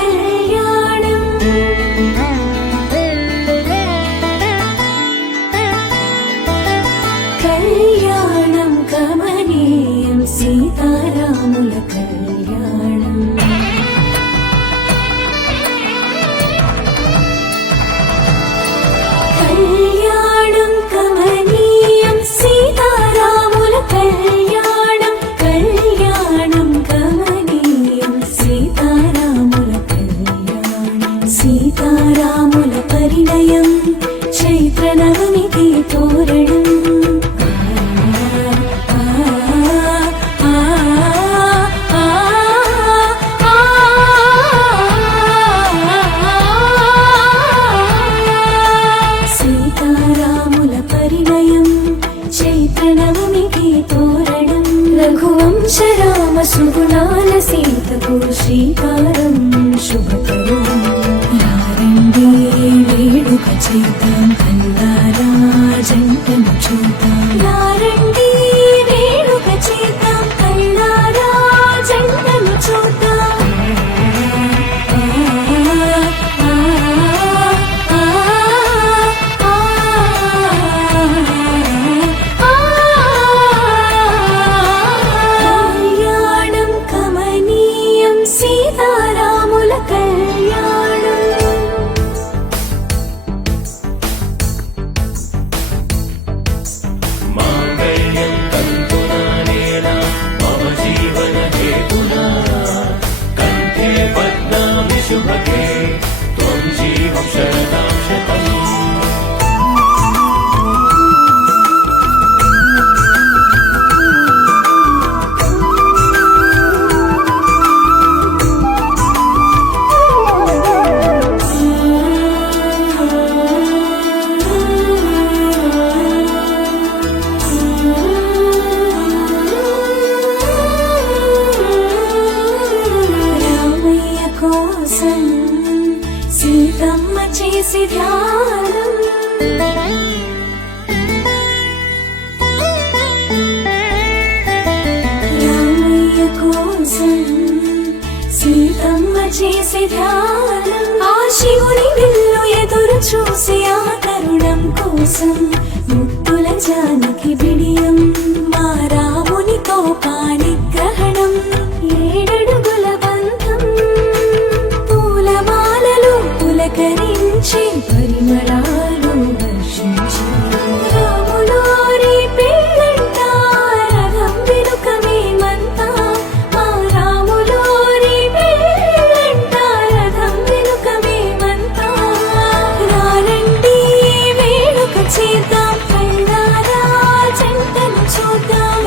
కళ్యాణం కళ్యాణం కమనీయం సీతారాముల కళ్యాణం కళ్యాణం కమనీయం సీతారాముల కళ్యాణం కళ్యాణం కమనీయం సీతారాముల కళ్యాణం సీతారాముల పరిణయం చైత్ర నవమికి తోరణం సీతారాముల పరిణయం చైత్ర నవమికి తోరణం రఘువంశ రామ సుగుణాల సీతకు శ్రీకారం శుభకరం రండి వేడుక చేద్దాం కల్లారా జంటను చూద్దాం రండి వేడుక చేద్దాం కల్లారా జంటను చూద్దాం కళ్యాణం కమనీయం సీతారాముల కళ్యాణం మాంగళ్యం తంతునానేన మమ జీవన హేతునా కంఠే పద్మామి శుభగే త్వం జీవం శరదాం శతం రామయ్య కోసం సీతమ్మ చేసి ధ్యానం రామయ్య కోసం సీతమ్మ చేసి ధ్యానం ఆ శివుని విల్లు ఎదురు చూసి ఆ తరుణం కోసం ముత్తుల జానకి బిడియం మా రామునితో పాణిగ్రహణం ఏడడుగుల బంధం పూలమాలలు పులకరించి పరిమళాలు వర్షించి రాములోరి పెళ్ళంట రథం వెనుక మేమంతా మా రాములోరి పెళ్ళంట రథం వెనుక మేమంతా రండి వేడుక చేద్దాం కళ్ళారా జంటను చూద్దాం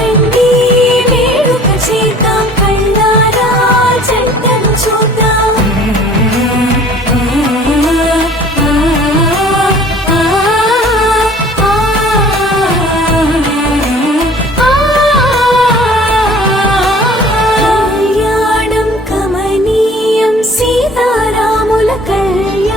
రండి వేడుక చేద్దాం కళ్ళారా జంటను చూద్దాం కళ్యాణం కమనీయం సీతారాముల కళ్యాణం